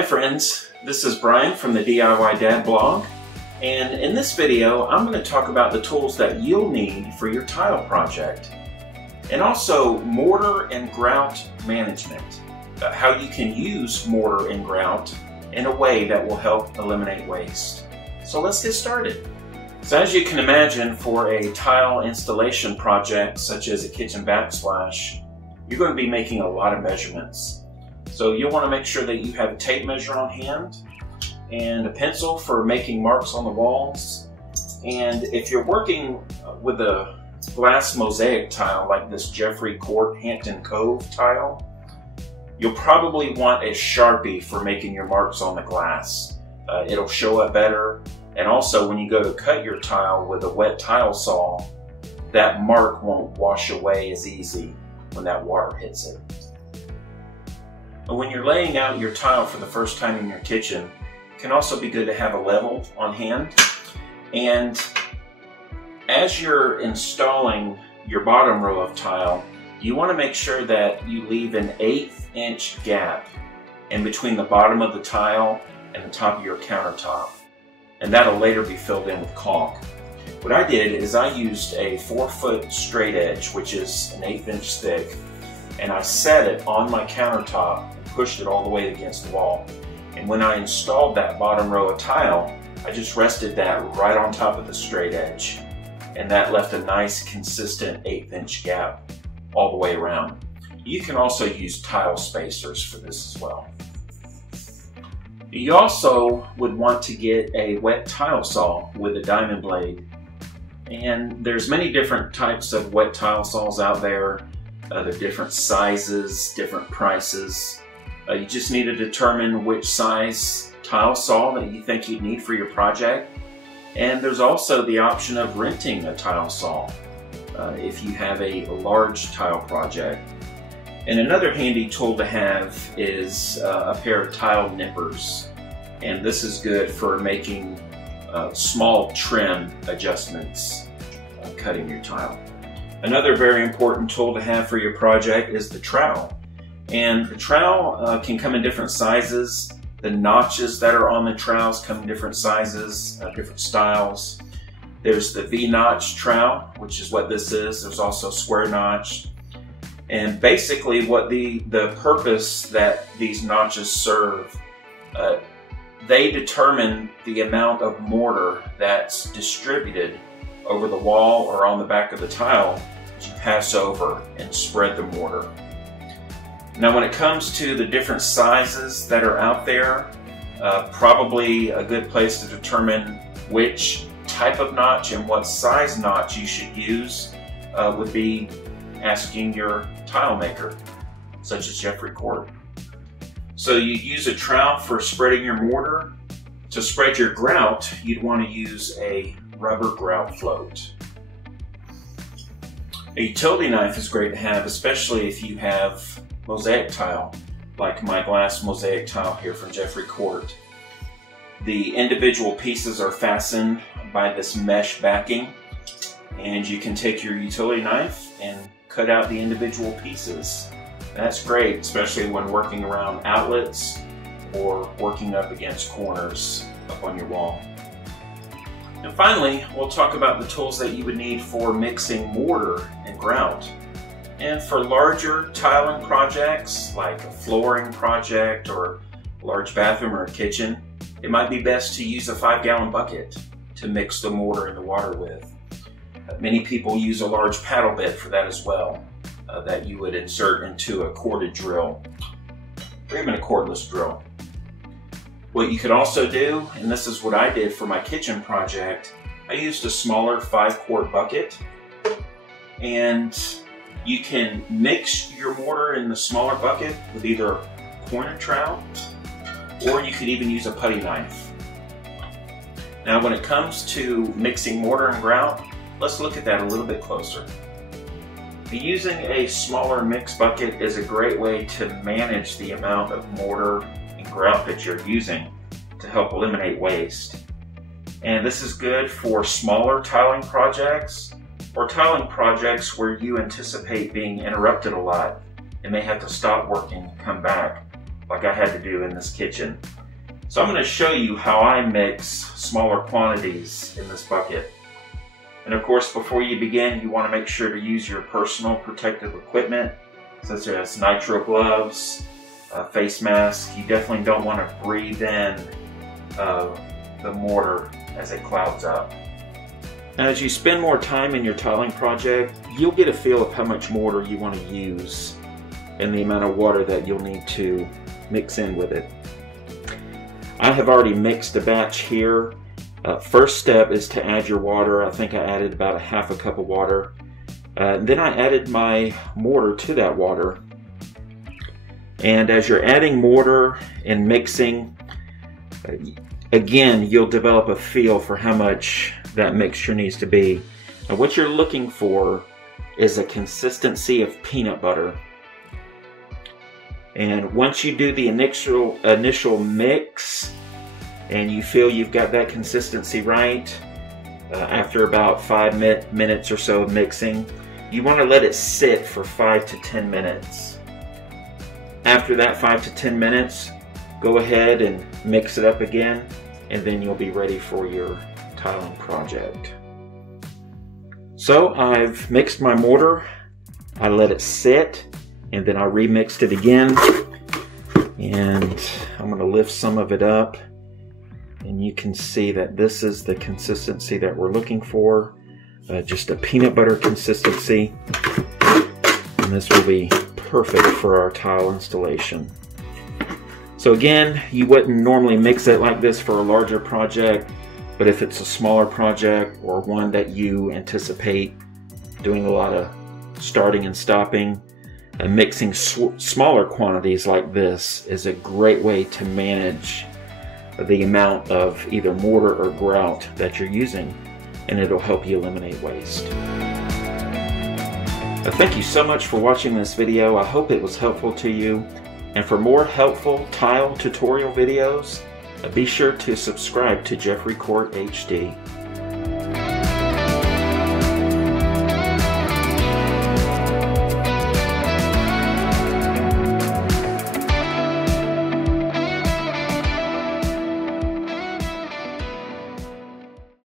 Hi friends, this is Brian from the DIY Dad blog, and in this video I'm going to talk about the tools that you'll need for your tile project, and also mortar and grout management, how you can use mortar and grout in a way that will help eliminate waste. So let's get started. So as you can imagine, for a tile installation project such as a kitchen backsplash, you're going to be making a lot of measurements. So you'll want to make sure that you have a tape measure on hand and a pencil for making marks on the walls. And if you're working with a glass mosaic tile like this Jeffrey Court Hampton Cove tile, you'll probably want a Sharpie for making your marks on the glass. It'll show up better. And also when you go to cut your tile with a wet tile saw, that mark won't wash away as easy when that water hits it. When you're laying out your tile for the first time in your kitchen, it can also be good to have a level on hand. And as you're installing your bottom row of tile, you want to make sure that you leave an 1/8 inch gap in between the bottom of the tile and the top of your countertop. And that'll later be filled in with caulk. What I did is I used a 4-foot straight edge, which is an 1/8 inch thick, and I set it on my countertop, pushed it all the way against the wall. And when I installed that bottom row of tile, I just rested that right on top of the straight edge. And that left a nice consistent 1/8 inch gap all the way around. You can also use tile spacers for this as well. You also would want to get a wet tile saw with a diamond blade. And there's many different types of wet tile saws out there. They're different sizes, different prices. You just need to determine which size tile saw that you think you'd need for your project. And there's also the option of renting a tile saw if you have a large tile project. And another handy tool to have is a pair of tile nippers. And this is good for making small trim adjustments, cutting your tile. Another very important tool to have for your project is the trowel. And the trowel can come in different sizes. The notches that are on the trowels come in different sizes, different styles. There's the V-notch trowel, which is what this is. There's also square notch. And basically what the purpose that these notches serve, they determine the amount of mortar that's distributed over the wall or on the back of the tile as you pass over and spread the mortar. Now when it comes to the different sizes that are out there, probably a good place to determine which type of notch and what size notch you should use would be asking your tile maker, such as Jeffrey Court. So you use a trowel for spreading your mortar. To spread your grout, you'd want to use a rubber grout float. A utility knife is great to have, especially if you have mosaic tile, like my glass mosaic tile here from Jeffrey Court. The individual pieces are fastened by this mesh backing, and you can take your utility knife and cut out the individual pieces. That's great, especially when working around outlets or working up against corners up on your wall. And finally, we'll talk about the tools that you would need for mixing mortar and grout. And for larger tiling projects, like a flooring project or a large bathroom or a kitchen, it might be best to use a 5-gallon bucket to mix the mortar and the water with. Many people use a large paddle bit for that as well, that you would insert into a corded drill, or even a cordless drill. What you could also do, and this is what I did for my kitchen project, I used a smaller 5-quart bucket, and you can mix your mortar in the smaller bucket with either a pointed trowel, or you could even use a putty knife. Now when it comes to mixing mortar and grout, let's look at that a little bit closer. Using a smaller mix bucket is a great way to manage the amount of mortar and grout that you're using to help eliminate waste. And this is good for smaller tiling projects or tiling projects where you anticipate being interrupted a lot and may have to stop working and come back, like I had to do in this kitchen. So I'm going to show you how I mix smaller quantities in this bucket. And of course, before you begin, you want to make sure to use your personal protective equipment, such as nitrile gloves, face mask. You definitely don't want to breathe in the mortar as it clouds up. As you spend more time in your tiling project, you'll get a feel of how much mortar you want to use and the amount of water that you'll need to mix in with it. I have already mixed a batch here. First step is to add your water. I think I added about a half a cup of water. Then I added my mortar to that water. And as you're adding mortar and mixing, again, you'll develop a feel for how much that mixture needs to be. Now, what you're looking for is a consistency of peanut butter. And once you do the initial mix and you feel you've got that consistency right, after about 5 minutes or so of mixing, you want to let it sit for 5 to 10 minutes. After that 5 to 10 minutes, go ahead and mix it up again, and then you'll be ready for your tiling project. So I've mixed my mortar, I let it sit, and then I remixed it again. And I'm going to lift some of it up, and you can see that this is the consistency that we're looking for. Just a peanut butter consistency. And this will be perfect for our tile installation. So again, you wouldn't normally mix it like this for a larger project, but if it's a smaller project or one that you anticipate doing a lot of starting and stopping, mixing smaller quantities like this is a great way to manage the amount of either mortar or grout that you're using, and it'll help you eliminate waste. Thank you so much for watching this video. I hope it was helpful to you. And for more helpful tile tutorial videos, be sure to subscribe to Jeffrey Court HD.